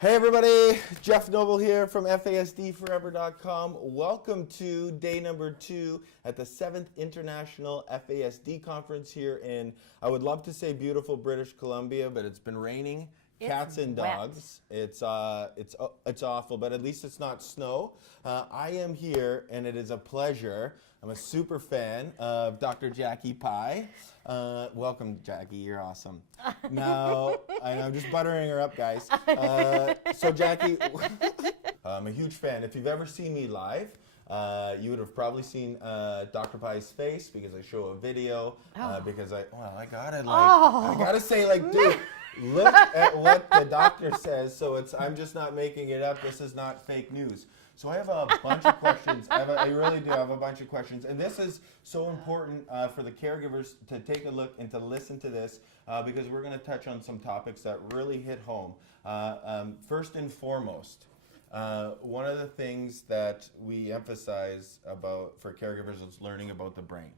Hey everybody, Jeff Noble here from FASDforever.com. Welcome to day number 2 at the 7th International FASD Conference here in, I would love to say beautiful British Columbia, but it's been raining cats and dogs. It's awful, but at least it's not snow. I am here and it is a pleasure. I'm a super fan of Dr. Jackie Pei. Welcome, Jackie. You're awesome. Now, I'm just buttering her up, guys. So, Jackie, I'm a huge fan. If you've ever seen me live, you would have probably seen Dr. Pei's face because I show a video. Because I gotta say, like, dude. Look at what the doctor says. So I'm just not making it up. This is not fake news. So I have a bunch of questions. I really do have a bunch of questions. And this is so important for the caregivers to take a look and to listen to this because we're going to touch on some topics that really hit home. First and foremost, one of the things that we emphasize for caregivers is learning about the brain.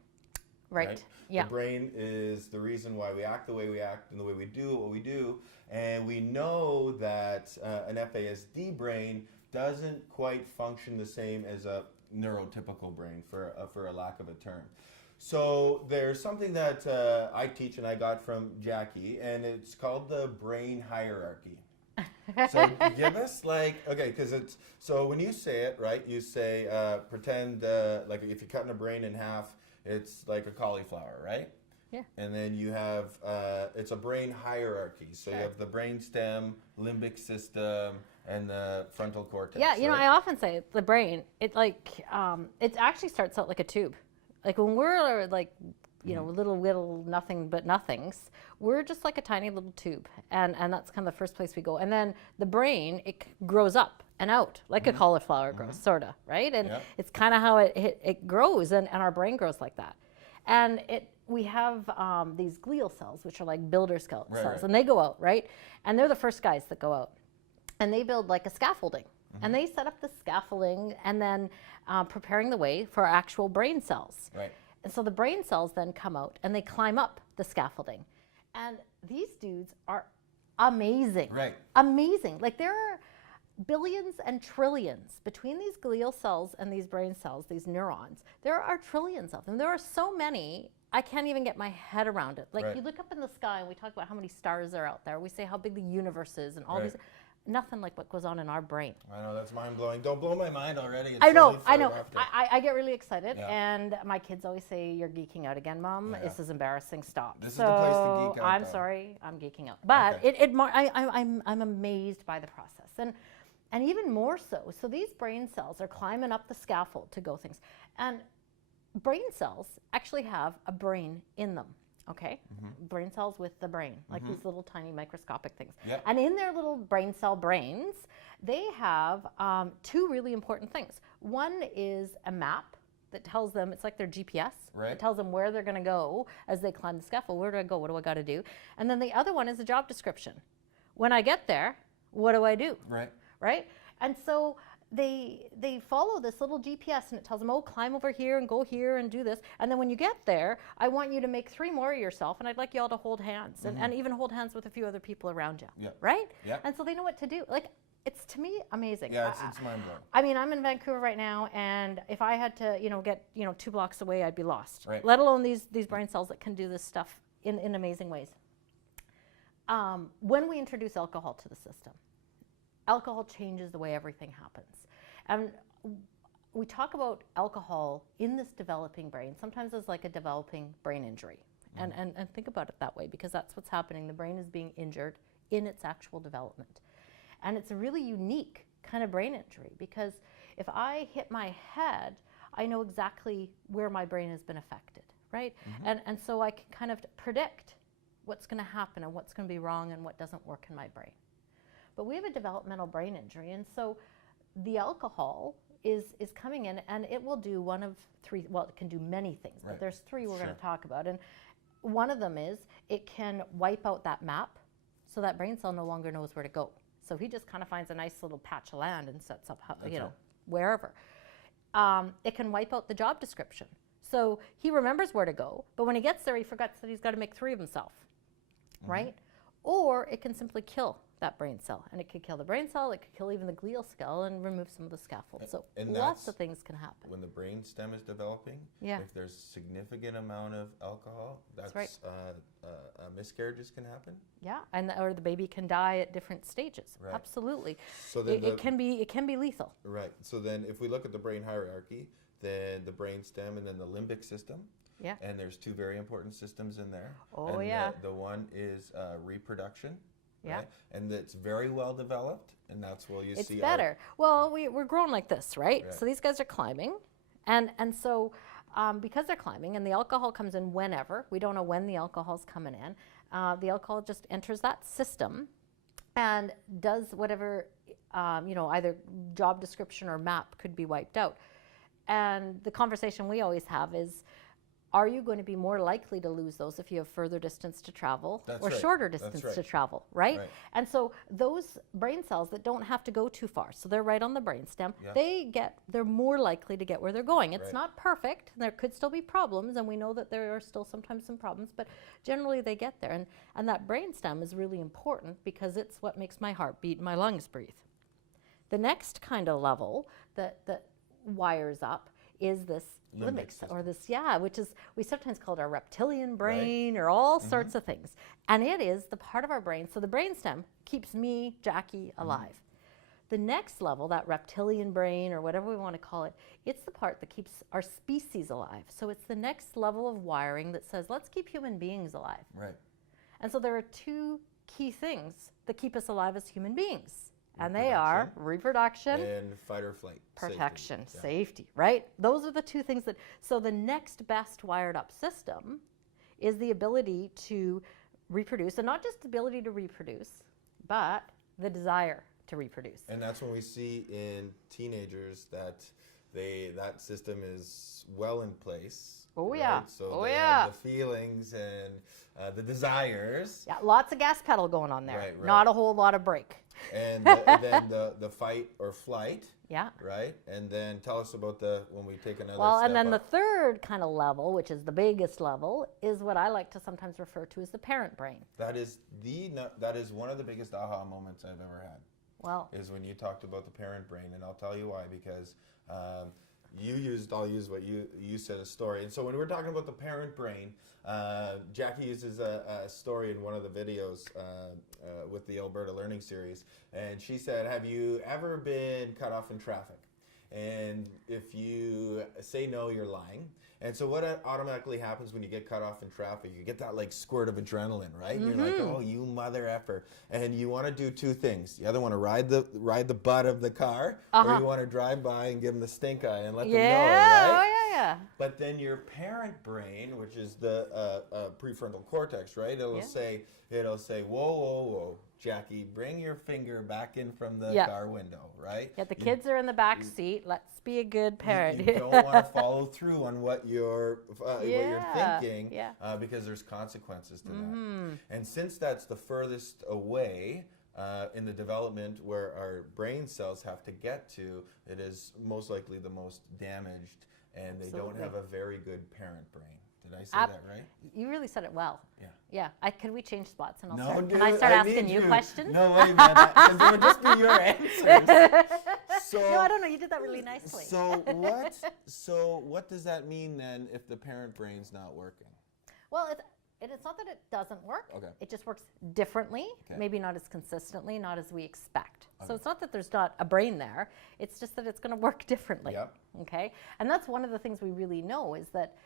Right. Yeah. The brain is the reason why we act the way we act and the way we do what we do. And we know that an FASD brain doesn't quite function the same as a neurotypical brain, for a lack of a term. So there's something that I teach and I got from Jackie, and it's called the brain hierarchy. So give us because so when you say it, right, you say, pretend like if you're cutting a brain in half, it's like a cauliflower, right? Yeah. And then you have, it's a brain hierarchy. So you have the brain stem, limbic system, and the frontal cortex. Yeah, you know, right? I often say the brain, it actually starts out like a tube. Like when we're like, you know, little nothing but nothings, we're just like a tiny little tube. And that's kind of the first place we go. And then the brain, it grows up and out like a cauliflower grows, sort of, right? And it's kind of how it grows, and our brain grows like that. And we have these glial cells, which are like builder cells, and they go out, right? And they're the first guys that go out. And they build like a scaffolding. And they set up the scaffolding and then preparing the way for actual brain cells. Right. And so the brain cells then come out and they climb up the scaffolding. And these dudes are amazing. Right. Amazing. Like there are billions and trillions between these glial cells and these brain cells, these neurons. There are trillions of them. There are so many, I can't even get my head around it. Like you look up in the sky and we talk about how many stars are out there. We say how big the universe is and all these. Nothing like what goes on in our brain. I know, that's mind-blowing. Don't blow my mind already. It's I know. I get really excited, and my kids always say, "You're geeking out again, Mom. This is embarrassing. Stop." This is the place to geek out. I'm sorry, I'm geeking out. But I'm amazed by the process, and even more so. So these brain cells are climbing up the scaffold to go things, and brain cells actually have a brain in them. Okay, brain cells with the brain, like these little tiny microscopic things. Yep. And in their little brain cell brains, they have two really important things. One is a map that tells them, it's like their GPS. Right. It tells them where they're going to go as they climb the scaffold. Where do I go? What do I got to do? And then the other one is a job description. When I get there, what do I do? Right. Right? And so they follow this little GPS and it tells them, oh, climb over here and go here and do this. And then when you get there, I want you to make 3 more of yourself, and I'd like you all to hold hands and even hold hands with a few other people around you. Yep. Right? Yep. And so they know what to do. Like, it's, to me, amazing. Yeah, it's mind-blowing. I mean, I'm in Vancouver right now, and if I had to, get 2 blocks away, I'd be lost. Right. Let alone these brain cells that can do this stuff in amazing ways. When we introduce alcohol to the system, alcohol changes the way everything happens. And we talk about alcohol in this developing brain, sometimes as like a developing brain injury. And think about it that way, because that's what's happening. The brain is being injured in its actual development. And it's a really unique kind of brain injury, because if I hit my head, I know exactly where my brain has been affected, right? And so I can kind of predict what's going to happen and what's going to be wrong and what doesn't work in my brain. But we have a developmental brain injury, and so the alcohol is coming in, and it will do one of 3, well, it can do many things, but there's 3 we're going to talk about. And one of them is it can wipe out that map, so that brain cell no longer knows where to go. So he just kind of finds a nice little patch of land and sets up, wherever. It can wipe out the job description. So he remembers where to go, but when he gets there, he forgets that he's got to make 3 of himself, right? Or it can simply kill that brain cell. And it could kill the brain cell, it could kill even the glial cell and remove some of the scaffold. So and lots of things can happen. When the brain stem is developing, if there's significant amount of alcohol, that's right. Miscarriages can happen. Yeah, and or the baby can die at different stages. Right. Absolutely. So then it can be lethal. Right. So then if we look at the brain hierarchy, then the brain stem and then the limbic system. Yeah. And there's two very important systems in there. Oh, and yeah. The one is reproduction. Yeah. Right? And it's very well developed, and that's where you see. It's better. Well, we're grown like this, right? So these guys are climbing, and so because they're climbing, and the alcohol comes in whenever. We don't know when the alcohol's coming in. The alcohol just enters that system, and does whatever either job description or map could be wiped out. And the conversation we always have is, are you going to be more likely to lose those if you have further distance to travel or shorter distance to travel, right? And so those brain cells that don't have to go too far, so they're right on the brainstem, they're more likely to get where they're going. It's not perfect, there could still be problems, and we know that there are still sometimes some problems, but generally they get there. And that brainstem is really important because it's what makes my heart beat and my lungs breathe. The next kind of level that wires up is this limbic, or this, which is, we sometimes call it our reptilian brain, or all sorts of things. And it is the part of our brain, so the brainstem keeps me, Jackie, alive. The next level, that reptilian brain, or whatever we want to call it, it's the part that keeps our species alive. So it's the next level of wiring that says, let's keep human beings alive. Right. And so there are two key things that keep us alive as human beings. And they are reproduction and fight or flight. Protection, safety, right? Those are the two things that, so the next best wired up system is the ability to reproduce, and not just the ability to reproduce, but the desire to reproduce. And that's when we see in teenagers that that system is well in place. Oh, right? yeah. So they have the feelings and the desires. Yeah, lots of gas pedal going on there. Right. Not a whole lot of brake. And then the fight or flight. Yeah. Right? And then tell us about when we take another Well, step and then up. the third kind of level, which is the biggest level, is what I like to sometimes refer to as the parent brain. That is one of the biggest aha moments I've ever had. Well, is when you talked about the parent brain, and I'll tell you why, because I'll use what you said, a story. And so when we're talking about the parent brain, Jackie uses a story in one of the videos with the Alberta Learning Series, and she said, have you ever been cut off in traffic? And if you say no, you're lying. And so what automatically happens when you get cut off in traffic, you get that like squirt of adrenaline, right? You're like, oh, you mother effer. And you want to do two things. You either want to ride the butt of the car, or you want to drive by and give them the stink eye and let them know, right? Oh, yeah. But then your parent brain, which is the prefrontal cortex, right? It'll say, whoa, whoa, whoa. Jackie, bring your finger back in from the car window, right? Yeah, the kids are in the back seat. Let's be a good parent. You don't want to follow through on what you're thinking, because there's consequences to that. And since that's the furthest away in the development where our brain cells have to get to, it is most likely the most damaged, and they don't have a very good parent brain. Did I say that right? You really said it well. Yeah. Can we change spots and can I start asking you questions? No way, man. Because it would just be your answers. No, I don't know. You did that really nicely. So what does that mean then if the parent brain's not working? Well, it's not that it doesn't work. Okay. It just works differently, maybe not as consistently, not as we expect. So it's not that there's not a brain there. It's just that it's going to work differently. Yep. Okay. And that's one of the things we really know is that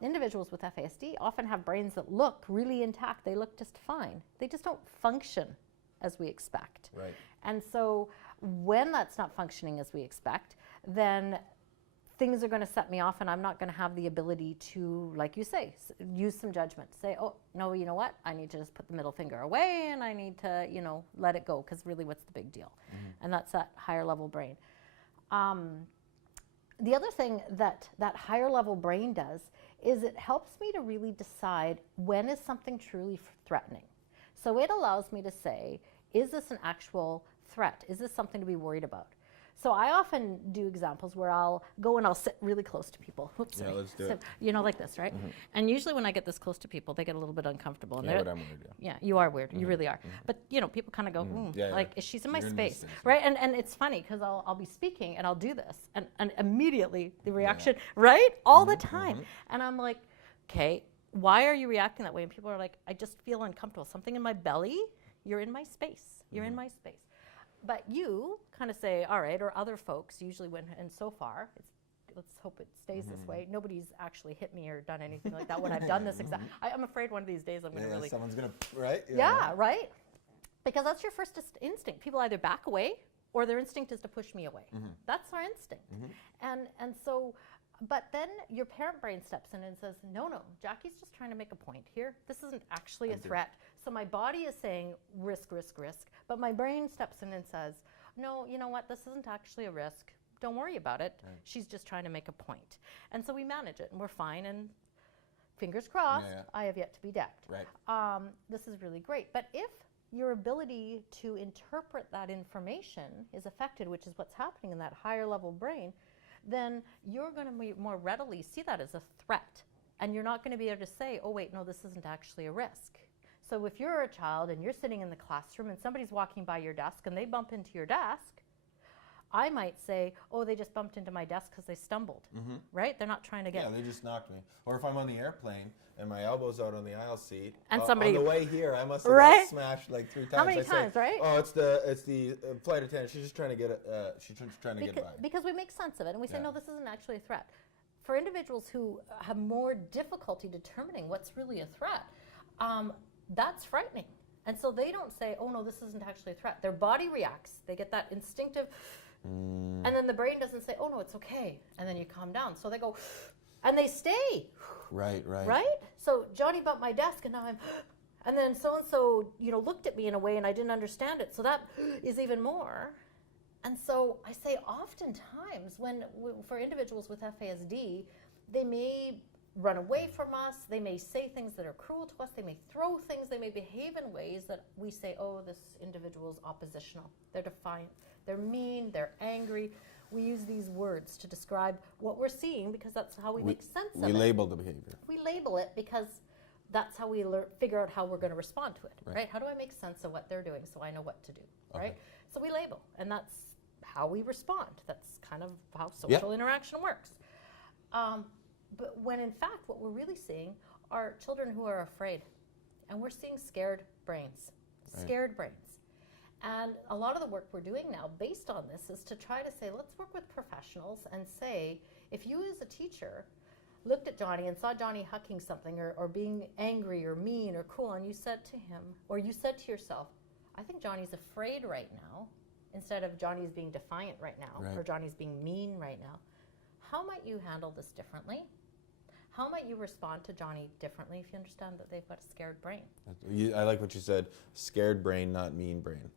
individuals with FASD often have brains that look really intact. They look just fine. They just don't function as we expect. Right. And so when that's not functioning as we expect, then things are going to set me off, and I'm not going to have the ability to, like you say, use some judgment. Say, oh, no, you know what? I need to just put the middle finger away, and I need to, let it go, because really, what's the big deal? And that's that higher level brain. The other thing that higher level brain does is it helps me to really decide when is something truly threatening. So it allows me to say, is this an actual threat? Is this something to be worried about? So I often do examples where I'll go and I'll sit really close to people. Oops, Yeah, sorry. let's do So, it. you know, like this, right? And usually when I get this close to people, they get a little bit uncomfortable. And Yeah, they're, but I'm weird, yeah. yeah, you are weird. You really are. But, you know, people kind of go, Yeah, like, yeah. she's in my You're in my space, space, right? And it's funny because I'll be speaking and I'll do this. And immediately the reaction, right? All the time. And I'm like, okay, why are you reacting that way? And people are like, I just feel uncomfortable. Something in my belly, you're in my space. You're in my space. But you kind of say, all right, or other folks, usually when, and so far, let's hope it stays this way. Nobody's actually hit me or done anything like that when I've done this exact. I'm afraid one of these days I'm going to really. Someone's going to, right? Yeah, right? Because that's your first instinct. People either back away or their instinct is to push me away. That's our instinct. And so, but then your parent brain steps in and says, no, Jackie's just trying to make a point here. This isn't actually a threat. So my body is saying risk, but my brain steps in and says, no, you know what, this isn't actually a risk. Don't worry about it. Right. She's just trying to make a point. And so we manage it and we're fine and fingers crossed, I have yet to be decked. Right. This is really great. But if your ability to interpret that information is affected, which is what's happening in that higher level brain, then you're going to more readily see that as a threat. And you're not going to be able to say, oh, wait, no, this isn't actually a risk. So if you're a child and you're sitting in the classroom and somebody's walking by your desk and they bump into your desk, I might say, oh, they just bumped into my desk because they stumbled, right? They're not trying to get... Yeah, they just knocked me. Or if I'm on the airplane and my elbow's out on the aisle seat, and somebody... on the way here, I must have got smashed like 3 times. How many times, right? Oh, it's the flight attendant. She's just trying to get get by. Because we make sense of it and we say, no, this isn't actually a threat. For individuals who have more difficulty determining what's really a threat, that's frightening. And so they don't say, oh, no, this isn't actually a threat. Their body reacts. They get that instinctive, and then the brain doesn't say, oh, no, it's okay. And then you calm down. So they go, and they stay. Right. Right? So Johnny bumped my desk, and now I'm, and then so-and-so, looked at me in a way, and I didn't understand it. So that is even more. And so I say oftentimes for individuals with FASD, they may run away from us, they may say things that are cruel to us, they may throw things, they may behave in ways that we say, oh, this individual is oppositional, they're defiant, they're mean, they're angry. We use these words to describe what we're seeing because that's how we make sense of it. We label the behavior. We label it because that's how we figure out how we're going to respond to it, right? How do I make sense of what they're doing so I know what to do, right? So we label, and that's how we respond. That's kind of how social interaction works. But when in fact what we're really seeing are children who are afraid, and we're seeing scared brains, And a lot of the work we're doing now based on this is to try to say, let's work with professionals and say, if you as a teacher looked at Johnny and saw Johnny hucking something or being angry or mean or cruel, and you said to him, or you said to yourself, I think Johnny's afraid right now, instead of Johnny's being defiant right now, or Johnny's being mean right now, how might you handle this differently? How might you respond to Johnny differently if you understand that they've got a scared brain? I like what you said, scared brain, not mean brain.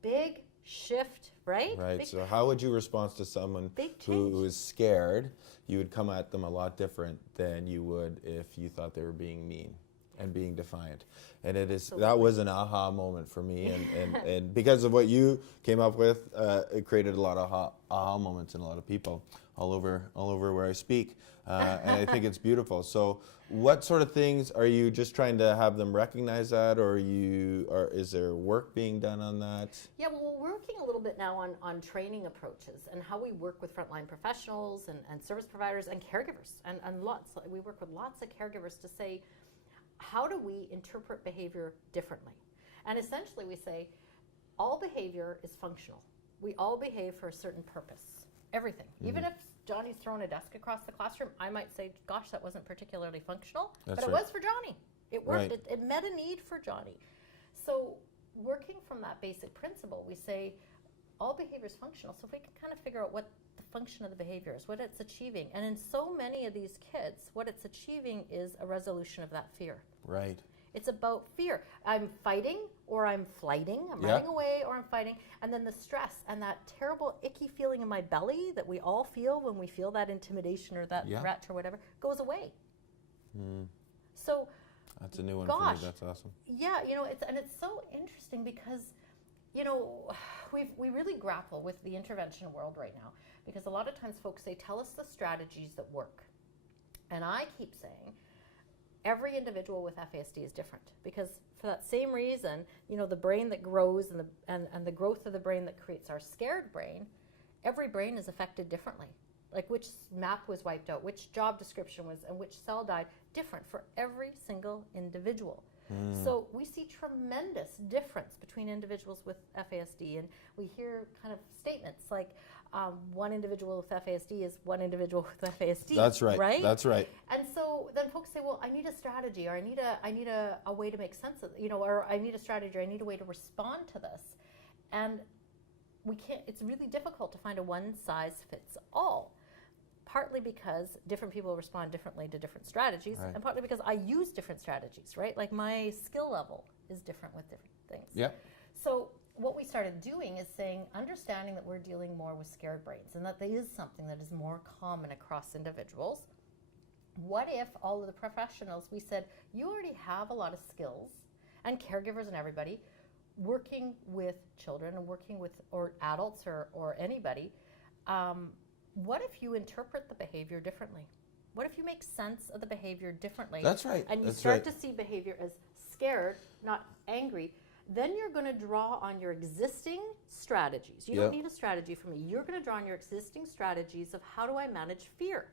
Big shift, right? Right, so how would you respond to someone who is scared? You would come at them a lot different than you would if you thought they were being mean and being defiant. And that was an aha moment for me, and because of what you came up with, it created a lot of aha moments in a lot of people all over where I speak, and I think it's beautiful. So what sort of things are you just trying to have them recognize that, or is there work being done on that? Yeah, well, we're working a little bit now on training approaches and how we work with frontline professionals and service providers and caregivers, and we work with lots of caregivers to say, how do we interpret behavior differently? And essentially we say, all behavior is functional. We all behave for a certain purpose. Everything. Even if Johnny's thrown a desk across the classroom, I might say, gosh, that wasn't particularly functional, but it was for Johnny. It worked. It met a need for Johnny. So working from that basic principle, we say all behavior is functional. So if we can kind of figure out what the function of the behavior is, what it's achieving. And in so many of these kids, what it's achieving is a resolution of that fear. Right. It's about fear. I'm fighting or I'm flighting. I'm running away or I'm fighting. And then the stress and that terrible icky feeling in my belly that we all feel when we feel that intimidation or that threat or whatever goes away. So that's a new one for me. That's awesome. Yeah, it's so interesting because you know, we really grapple with the intervention world right now because a lot of times folks, they tell us the strategies that work. And I keep saying every individual with FASD is different because for that same reason, you know, the brain that grows and the growth of the brain that creates our scared brain, every brain is affected differently. Like which map was wiped out, which job description was, and which cell died, different for every single individual. So we see tremendous difference between individuals with FASD, and we hear kind of statements like one individual with FASD is one individual with FASD. That's right. Right? That's right. And so then folks say, well, I need a strategy, or I need a way to make sense of, you know, or I need a strategy, or I need a way to respond to this. And we can't. It's really difficult to find a one size fits all. Partly because different people respond differently to different strategies, Right. and partly because I use different strategies, right? Like my skill level is different with different things. Yeah. So what we started doing is saying, understanding that we're dealing more with scared brains and that there is something that is more common across individuals. What if all of the professionals, we said, you already have a lot of skills, and caregivers and everybody, working with children and working with or adults or anybody, what if you interpret the behavior differently? What if you make sense of the behavior differently? That's right. And you That's start right. to see behavior as scared, not angry. Then you're going to draw on your existing strategies. You don't need a strategy from me. You're going to draw on your existing strategies of how do I manage fear?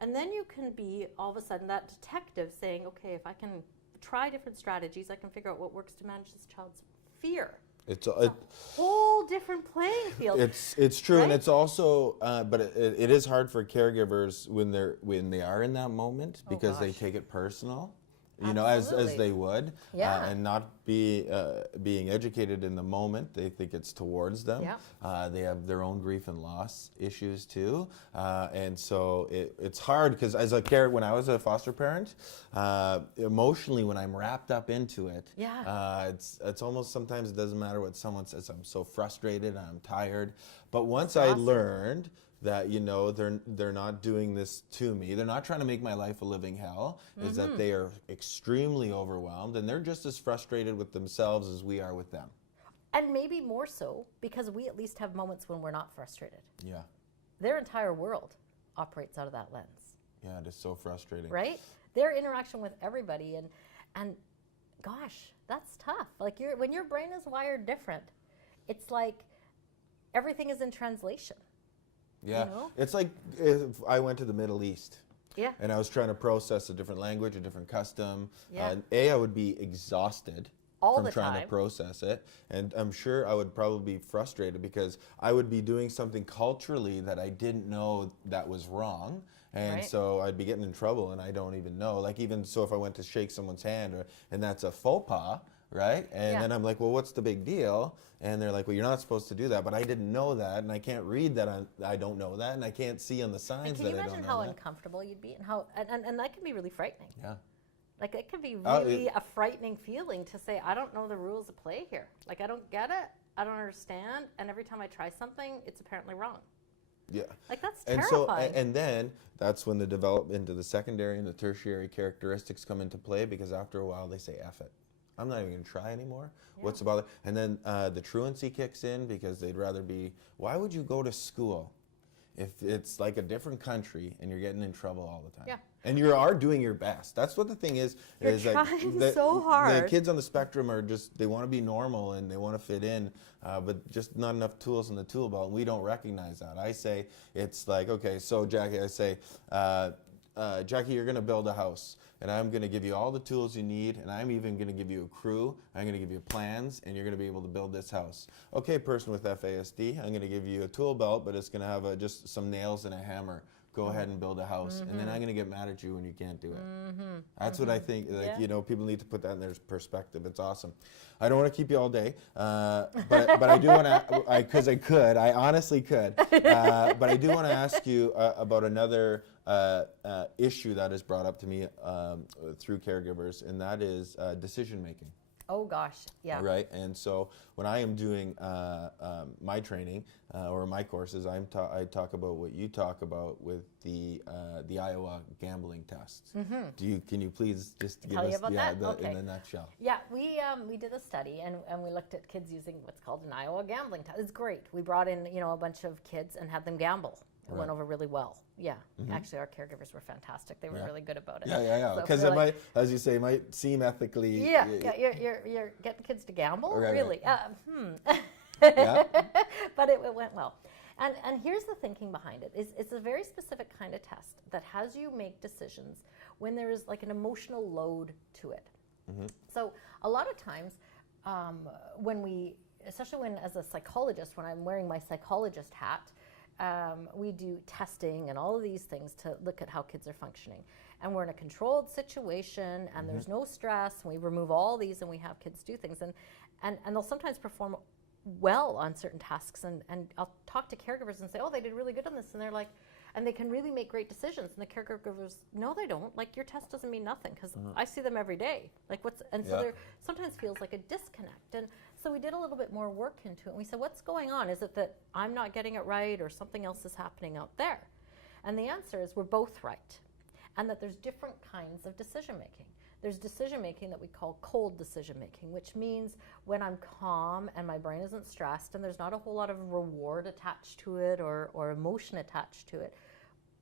And then you can be all of a sudden that detective saying, okay, if I can try different strategies, I can figure out what works to manage this child's fear. It's a whole different playing field. It's true, right? and it's also, but it is hard for caregivers when they are in that moment because they take it personal, you know, as they would, and not being educated in the moment. They think it's towards them. They have their own grief and loss issues too, and so it's hard because as a when I was a foster parent, emotionally when I'm wrapped up into it, it's almost sometimes it doesn't matter what someone says. I'm so frustrated, I'm tired, but once I learned that, you know, they're not doing this to me. They're not trying to make my life a living hell. Is that they are extremely overwhelmed and they're just as frustrated with themselves as we are with them. And maybe more so because we at least have moments when we're not frustrated. Yeah. Their entire world operates out of that lens. Yeah, it is so frustrating. Right? Their interaction with everybody and gosh, that's tough. Like when your brain is wired different, it's like everything is in translation. Yeah, you know? It's like if I went to the Middle East and I was trying to process a different language, a different custom. I would be exhausted from trying to process it. And I'm sure I would probably be frustrated because I would be doing something culturally that I didn't know that was wrong. And so I'd be getting in trouble and I don't even know. Like even so if I went to shake someone's hand and that's a faux pas, right? And then I'm like, well, what's the big deal? And they're like, well, you're not supposed to do that. But I didn't know that, and I can't read that I don't know that, and I can't see on the signs that I don't know that. Can you imagine how uncomfortable you'd be, and how and that can be really frightening. Yeah. Like it can be really a frightening feeling to say, I don't know the rules of play here. Like I don't get it, I don't understand, and every time I try something, it's apparently wrong. Yeah. Like that's So, terrifying. and then that's when the development into the secondary and the tertiary characteristics come into play because after a while they say, F it. I'm not even going to try anymore. What's the bother? And then the truancy kicks in because they'd rather be, why would you go to school if it's like a different country and you're getting in trouble all the time? Yeah. And you are doing your best. That's what the thing is. You're trying so hard. The kids on the spectrum are just, they want to be normal and they want to fit in, but just not enough tools in the tool belt. And we don't recognize that. I say, it's like, okay, so Jackie, I say, Jackie, you're going to build a house. And I'm going to give you all the tools you need, and I'm even going to give you a crew. I'm going to give you plans, and you're going to be able to build this house. Okay, person with FASD, I'm going to give you a tool belt, but it's going to have just some nails and a hammer. Go ahead and build a house, and then I'm going to get mad at you when you can't do it. That's what I think. Like you know, people need to put that in their perspective. It's awesome. I don't want to keep you all day, but I do want to, because I could. I honestly could. But I do want to ask you about another issue that is brought up to me through caregivers, and that is decision making. Oh gosh, yeah. Right, and so when I am doing my training or my courses, I talk about what you talk about with the Iowa gambling tests. Can you please just give Tell you us about that? Okay. in a nutshell? Yeah, we did a study and we looked at kids using what's called an Iowa gambling test. It's great. We brought in a bunch of kids and had them gamble. It went over really well. Yeah, actually, our caregivers were fantastic. They were really good about it. Yeah. So Because it might, as you say, might seem ethically. Yeah, you're getting kids to gamble, really. Yeah. But it went well. And here's the thinking behind it. It's a very specific kind of test that has you make decisions when there is like an emotional load to it. So a lot of times especially when as a psychologist, when I'm wearing my psychologist hat, we do testing and all of these things to look at how kids are functioning. And we're in a controlled situation and there's no stress, and we remove all these and we have kids do things. And they'll sometimes perform well on certain tasks, and I'll talk to caregivers and say, oh, they did really good on this, and they're like, and they can really make great decisions, and the caregivers, no, they don't. Like, your test doesn't mean nothing because I see them every day. Like, so there sometimes feels like a disconnect. And so we did a little bit more work into it, and we said, what's going on? Is it that I'm not getting it right, or something else is happening out there? And the answer is we're both right, and that there's different kinds of decision making. There's decision making that we call cold decision making, which means when I'm calm and my brain isn't stressed and there's not a whole lot of reward attached to it or emotion attached to it,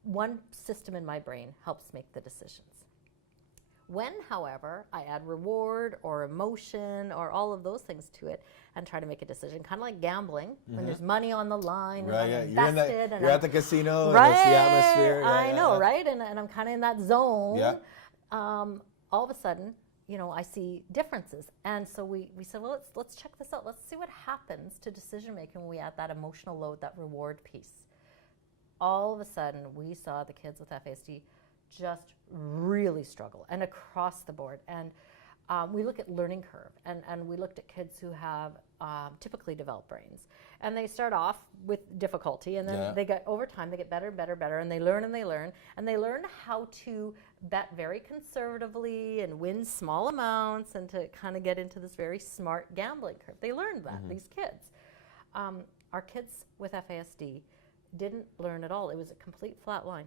one system in my brain helps make the decisions. When, however, I add reward or emotion or all of those things to it and try to make a decision, kind of like gambling, when there's money on the line, and I'm invested, you're at the casino, right, and it's the atmosphere. I know, right? And I'm kind of in that zone. Yeah. All of a sudden, I see differences. And so we said, well, let's check this out. Let's see what happens to decision making when we add that emotional load, that reward piece. All of a sudden, we saw the kids with FASD just really struggle, and across the board. And we look at learning curve, and we looked at kids who have typically developed brains. And they start off with difficulty, and then they get, over time, they get better, and they learn, and they learn how to bet very conservatively and win small amounts, and to kind of get into this very smart gambling curve. They learned that, these kids. Our kids with FASD didn't learn at all. It was a complete flat line.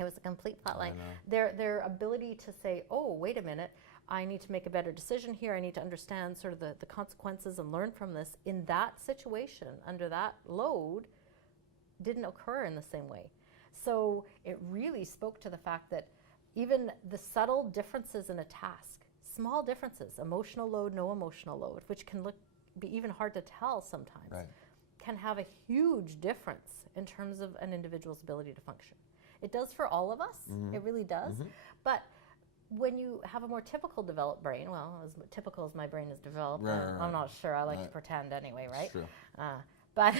It was a complete flat line. Their ability to say, oh, wait a minute, I need to make a better decision here. I need to understand sort of the consequences and learn from this in that situation, under that load, didn't occur in the same way. So it really spoke to the fact that even the subtle differences in a task, small differences, emotional load, no emotional load, which can be even hard to tell sometimes, can have a huge difference in terms of an individual's ability to function. It does for all of us, it really does. But when you have a more typical developed brain, well, as typical as my brain is developed, I'm not sure, I like to pretend anyway, right? True. But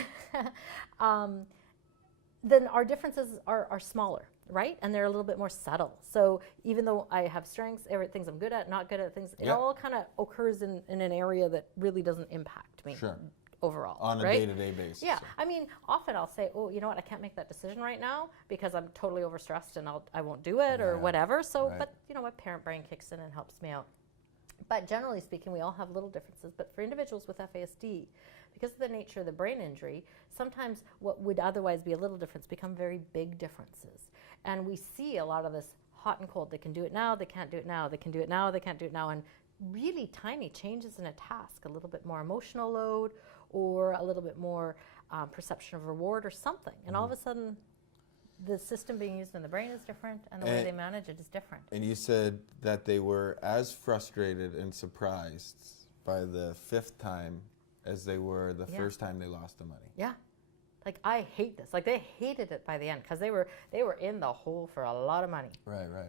then our differences are smaller, right? And they're a little bit more subtle. So even though I have strengths, things I'm good at, not good at things, it all kind of occurs in an area that really doesn't impact me. Overall, on a day-to-day basis. Yeah, I mean, often I'll say, oh, you know what, I can't make that decision right now because I'm totally overstressed and I won't do it or whatever. So, but my parent brain kicks in and helps me out. But generally speaking, we all have little differences. But for individuals with FASD, because of the nature of the brain injury, sometimes what would otherwise be a little difference become very big differences. And we see a lot of this hot and cold. They can do it now, they can't do it now, they can do it now, they can't do it now. And really tiny changes in a task, a little bit more emotional load, or a little bit more perception of reward or something. And all of a sudden, the system being used in the brain is different, and the way they manage it is different. And you said that they were as frustrated and surprised by the 5th time as they were the first time they lost the money. Yeah. Like, I hate this. Like, they hated it by the end because they were in the hole for a lot of money.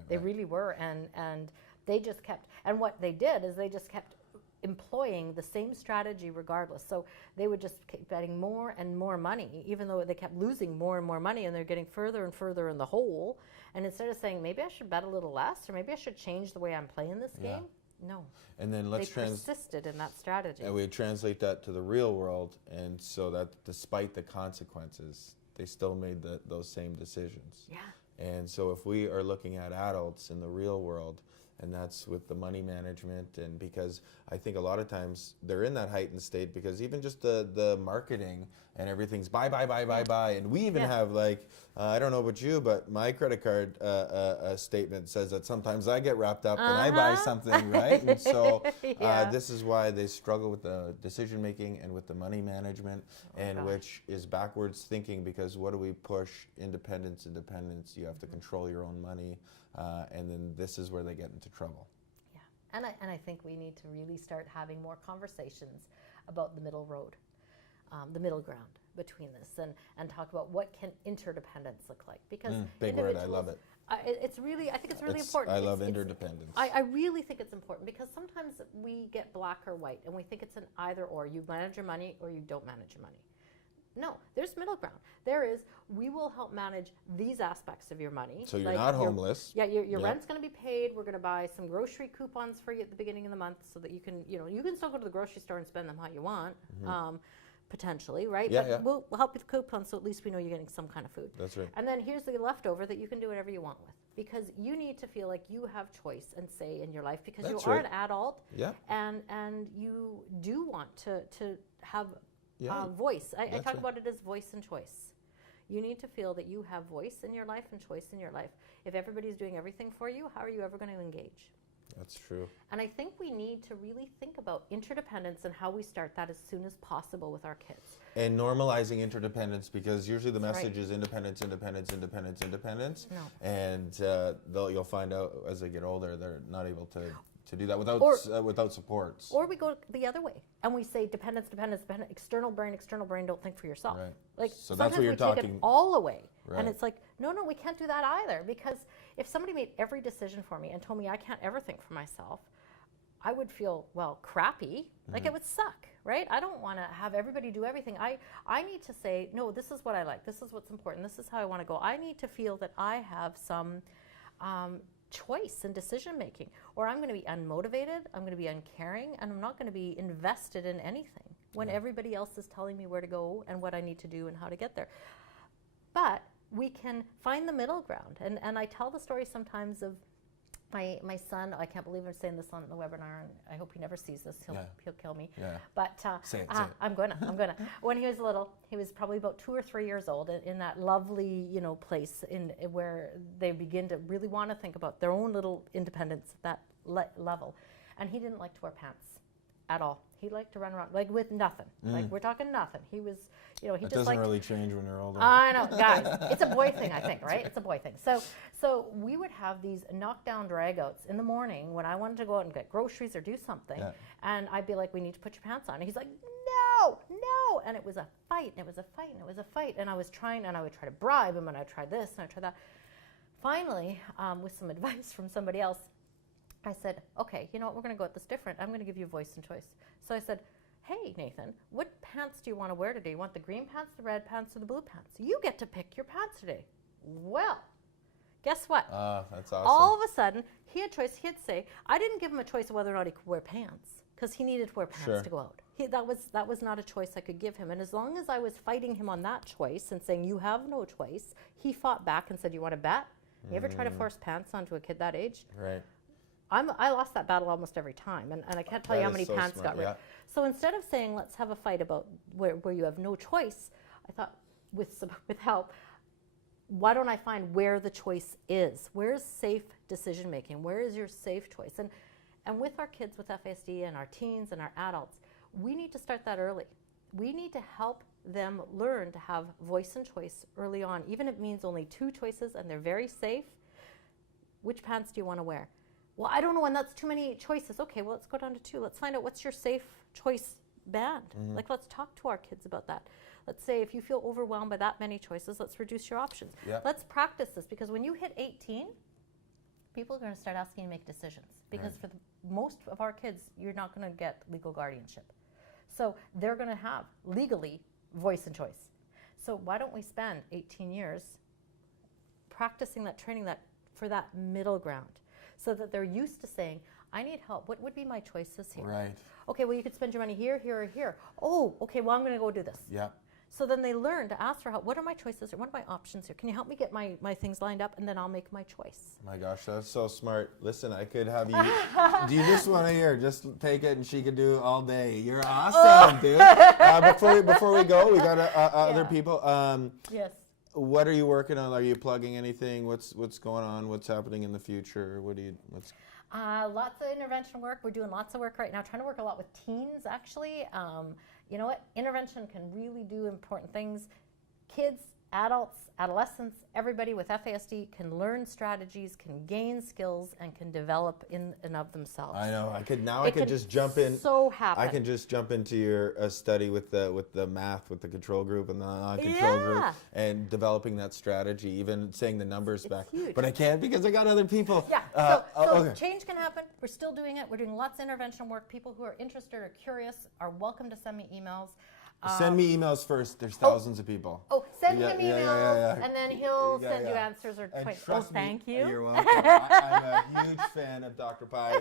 They really were, and they just kept, and what they did is they just kept employing the same strategy regardless. So they would just keep betting more and more money, even though they kept losing more and more money, and they're getting further and further in the hole. And instead of saying, maybe I should bet a little less, or maybe I should change the way I'm playing this game, no. And then they persisted in that strategy. And we translate that to the real world, and so that despite the consequences, they still made those same decisions. Yeah. And so if we are looking at adults in the real world, and that's with the money management. And because I think a lot of times they're in that heightened state because even just the marketing and everything's buy, and we even have like, I don't know about you, but my credit card statement says that sometimes I get wrapped up and I buy something, right? And so this is why they struggle with the decision making and with the money management, which is backwards thinking, because what do we push? Independence. You have to control your own money, and then this is where they get into trouble. Yeah, and I think we need to really start having more conversations about the middle road, the middle ground between this, and talk about what can interdependence look like. Because big word, I love it. It's really, I think it's really important. I love interdependence. I really think it's important because sometimes we get black or white and we think it's an either or. You manage your money or you don't manage your money. No, there's middle ground. There is, we will help manage these aspects of your money. So you're not homeless. Your rent's going to be paid. We're going to buy some grocery coupons for you at the beginning of the month so that you can, you can still go to the grocery store and spend them how you want, potentially, right? But we'll help with coupons so at least we know you're getting some kind of food. That's right. And then here's the leftover that you can do whatever you want with, because you need to feel like you have choice and say in your life, because you are an adult, and you do want to have voice. I talk about it as voice and choice. You need to feel that you have voice in your life and choice in your life. If everybody's doing everything for you, how are you ever going to engage? That's true. And I think we need to really think about interdependence and how we start that as soon as possible with our kids. And normalizing interdependence, because usually the message is independence. No. And you'll find out as they get older, they're not able to do that without supports. Or we go the other way and we say dependence, external brain, don't think for yourself. Right. Like so sometimes that's what you're we talking. take it all away. Right. And it's like, no, we can't do that either, because if somebody made every decision for me and told me I can't ever think for myself, I would feel, crappy, like it would suck, right? I don't want to have everybody do everything. I need to say, no, this is what I like, this is what's important, this is how I want to go. I need to feel that I have some choice in decision making, or I'm going to be unmotivated, I'm going to be uncaring, and I'm not going to be invested in anything when everybody else is telling me where to go and what I need to do and how to get there. But we can find the middle ground, and I tell the story sometimes of my son. I can't believe I'm saying this on the webinar, and I hope he never sees this. He'll kill me. Yeah. But say it. I'm gonna. When he was little, he was probably about 2 or 3 years old, in that lovely place where they begin to really want to think about their own little independence at that level, and he didn't like to wear pants at all. He liked to run around like with nothing. Like we're talking nothing. He was, he it just doesn't really change when you're older. I know, guys. It's a boy thing, I think, right? It's a boy thing. So we would have these knockdown dragouts in the morning when I wanted to go out and get groceries or do something, and I'd be like, "We need to put your pants on." And he's like, "No," and it was a fight, and it was a fight, and it was a fight, and I would try to bribe him, and I tried this, and I tried that. Finally, with some advice from somebody else, I said, okay, you know what, we're going to go at this different. I'm going to give you voice and choice. So I said, hey, Nathan, what pants do you want to wear today? You want the green pants, the red pants, or the blue pants? You get to pick your pants today. Well, guess what? That's awesome. All of a sudden, he had choice. He'd say, I didn't give him a choice of whether or not he could wear pants, because he needed to wear pants to go out. That was not a choice I could give him. And as long as I was fighting him on that choice and saying, you have no choice, he fought back and said, you want to bet? You ever try to force pants onto a kid that age? Right. I lost that battle almost every time, and I can't tell you how many pants got ripped. So instead of saying, let's have a fight about where you have no choice, I thought, with help, why don't I find where the choice is? Where's safe decision making? Where is your safe choice? And with our kids with FASD and our teens and our adults, we need to start that early. We need to help them learn to have voice and choice early on, even if it means only 2 choices and they're very safe. Which pants do you want to wear? Well, I don't know, and that's too many choices. Okay, well, let's go down to 2. Let's find out what's your safe choice band. Like, let's talk to our kids about that. Let's say if you feel overwhelmed by that many choices, let's reduce your options. Let's practice this, because when you hit 18, people are going to start asking you to make decisions. Because for most of our kids, you're not going to get legal guardianship. So they're going to have, legally, voice and choice. So why don't we spend 18 years practicing that, training that for that middle ground, so that they're used to saying, I need help. What would be my choices here? Right. Okay, well, you could spend your money here, here, or here. Oh, okay, well, I'm going to go do this. Yeah. So then they learn to ask for help. What are my choices here? What are my options here? Can you help me get my things lined up, and then I'll make my choice. My gosh, that's so smart. Listen, I could have you. Do you just want to hear? Just take it, and she could do all day. You're awesome, dude. Before we go, we got other people. Yes. What are you working on? Are you plugging anything? What's going on? What's happening in the future? Lots of intervention work. We're doing lots of work right now, trying to work a lot with teens, actually. You know what? Intervention can really do important things. Kids, adults, adolescents, everybody with FASD can learn strategies, can gain skills, and can develop in and of themselves. I know. I could just jump in. So happen. I can just jump into your study with the math, with the control group and the non-control group, and developing that strategy, even saying the numbers back. Huge. But I can't because I got other people. Yeah. So okay. change can happen. We're still doing it. We're doing lots of intervention work. People who are interested or curious are welcome to send me emails. Send me emails first. There's thousands of people. Oh, send him emails, and then he'll send you answers or points. Oh, thank you. You're welcome. I'm a huge fan of Dr. Pei,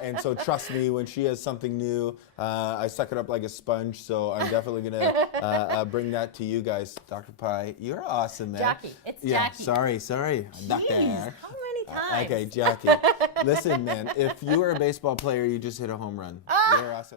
and so trust me, when she has something new, I suck it up like a sponge, so I'm definitely going to bring that to you guys. Dr. Pei, you're awesome, man. Jackie. It's Jackie. Sorry. Doctor. How many times? Okay, Jackie. Listen, man, if you were a baseball player, you just hit a home run. You're awesome.